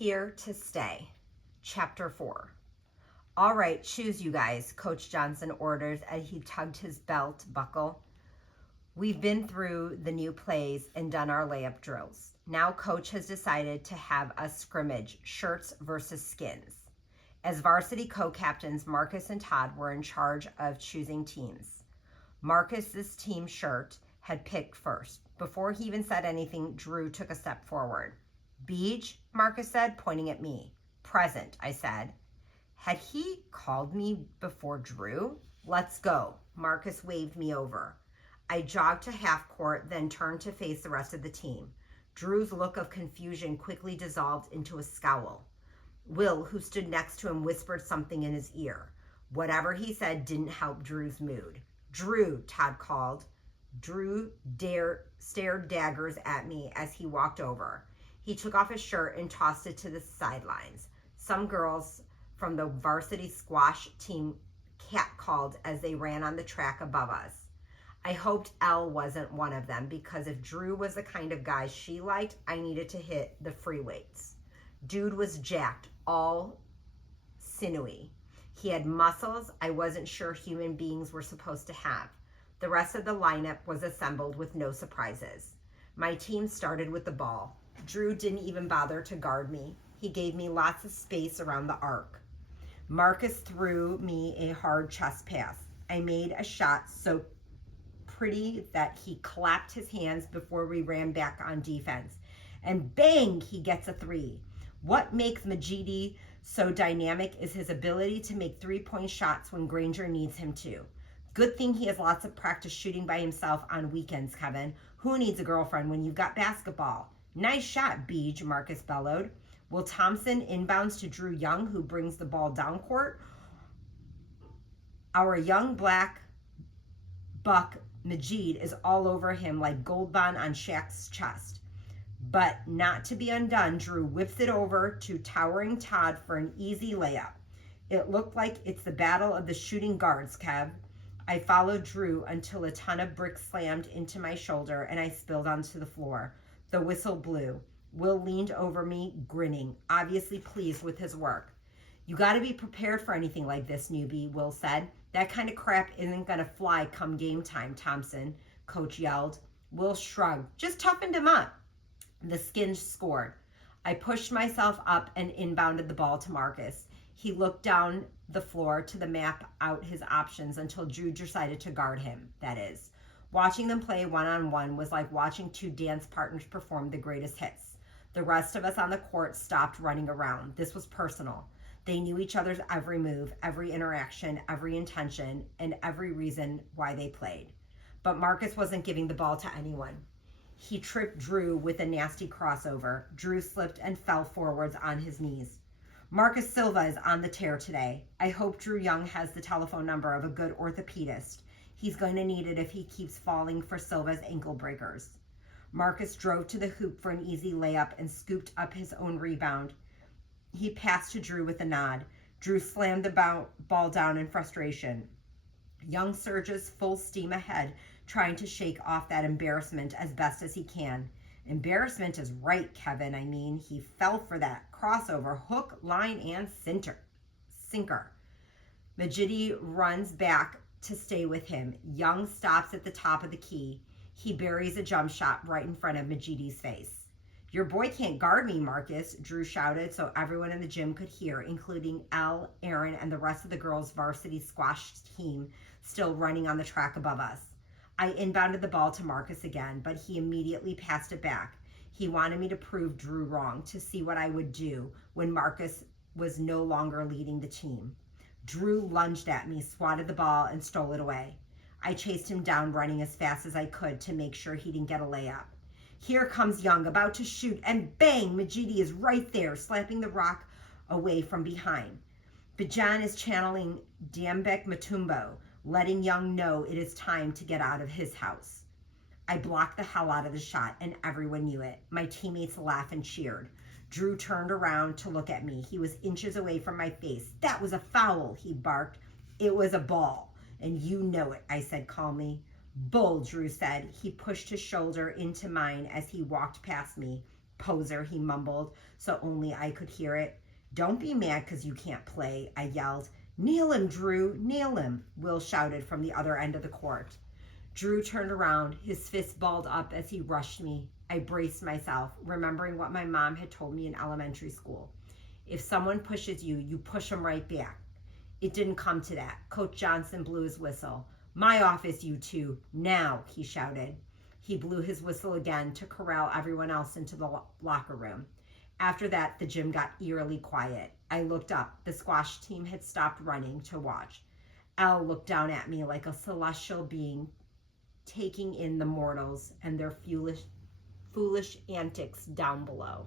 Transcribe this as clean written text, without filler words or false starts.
Here to Stay, Chapter 4. All right, choose you guys, Coach Johnson orders as he tugged his belt buckle. We've been through the new plays and done our layup drills. Now Coach has decided to have us scrimmage, shirts versus skins. As varsity co-captains, Marcus and Todd were in charge of choosing teams. Marcus's team shirt had picked first. Before he even said anything, Drew took a step forward. Beej, Marcus said, pointing at me. Present, I said. Had he called me before Drew? Let's go. Marcus waved me over. I jogged to half court, then turned to face the rest of the team. Drew's look of confusion quickly dissolved into a scowl. Will, who stood next to him, whispered something in his ear. Whatever he said didn't help Drew's mood. Drew, Todd called. Drew stared daggers at me as he walked over. He took off his shirt and tossed it to the sidelines. Some girls from the varsity squash team catcalled as they ran on the track above us. I hoped Elle wasn't one of them, because if Drew was the kind of guy she liked, I needed to hit the free weights. Dude was jacked, all sinewy. He had muscles I wasn't sure human beings were supposed to have. The rest of the lineup was assembled with no surprises. My team started with the ball. Drew didn't even bother to guard me. He gave me lots of space around the arc. Marcus threw me a hard chest pass. I made a shot so pretty that he clapped his hands before we ran back on defense. And bang, he gets a three. What makes Majidi so dynamic is his ability to make three-point shots when Granger needs him to. Good thing he has lots of practice shooting by himself on weekends, Kevin. Who needs a girlfriend when you've got basketball? Nice shot, Beej, Marcus bellowed. Will Thompson inbounds to Drew Young, who brings the ball down court? Our young black buck, Majid, is all over him like Gold Bond on Shaq's chest. But not to be undone, Drew whips it over to towering Todd for an easy layup. It looked like it's the battle of the shooting guards, Kev. I followed Drew until a ton of bricks slammed into my shoulder and I spilled onto the floor. The whistle blew. Will leaned over me, grinning, obviously pleased with his work. You got to be prepared for anything like this, newbie, Will said. That kind of crap isn't going to fly come game time, Thompson, Coach yelled. Will shrugged. Just toughened him up. The Skins scored. I pushed myself up and inbounded the ball to Marcus. He looked down the floor to the map out his options until Drew decided to guard him, that is. Watching them play one-on-one was like watching two dance partners perform the greatest hits. The rest of us on the court stopped running around. This was personal. They knew each other's every move, every interaction, every intention, and every reason why they played. But Marcus wasn't giving the ball to anyone. He tripped Drew with a nasty crossover. Drew slipped and fell forwards on his knees. Marcus Silva is on the tear today. I hope Drew Young has the telephone number of a good orthopedist. He's going to need it if he keeps falling for Silva's ankle breakers. Marcus drove to the hoop for an easy layup and scooped up his own rebound. He passed to Drew with a nod. Drew slammed the ball down in frustration. Young surges full steam ahead, trying to shake off that embarrassment as best as he can. Embarrassment is right, Kevin. He fell for that crossover, hook, line, and sinker. Majidi runs back to stay with him. Young stops at the top of the key. He buries a jump shot right in front of Majidi's face. Your boy can't guard me, Marcus, Drew shouted so everyone in the gym could hear, including Elle, Aaron, and the rest of the girls' varsity squash team still running on the track above us. I inbounded the ball to Marcus again, but he immediately passed it back. He wanted me to prove Drew wrong, to see what I would do when Marcus was no longer leading the team. Drew lunged at me, swatted the ball, and stole it away. I chased him down, running as fast as I could to make sure he didn't get a layup. Here comes Young, about to shoot, and bang! Majidi is right there, slapping the rock away from behind. Bijan is channeling Diambek Mutombo, letting Young know it is time to get out of his house. I blocked the hell out of the shot, and everyone knew it. My teammates laughed and cheered. Drew turned around to look at me. He was inches away from my face. That was a foul, he barked. It was a ball, and you know it, I said calmly. Bull, Drew said. He pushed his shoulder into mine as he walked past me. Poser, he mumbled, so only I could hear it. Don't be mad because you can't play, I yelled. Nail him, Drew, nail him, Will shouted from the other end of the court. Drew turned around, his fist balled up as he rushed me. I braced myself, remembering what my mom had told me in elementary school. If someone pushes you, you push them right back. It didn't come to that. Coach Johnson blew his whistle. My office, you two, now, he shouted. He blew his whistle again to corral everyone else into the locker room. After that, the gym got eerily quiet. I looked up. The squash team had stopped running to watch. Elle looked down at me like a celestial being, taking in the mortals and their foolish antics down below.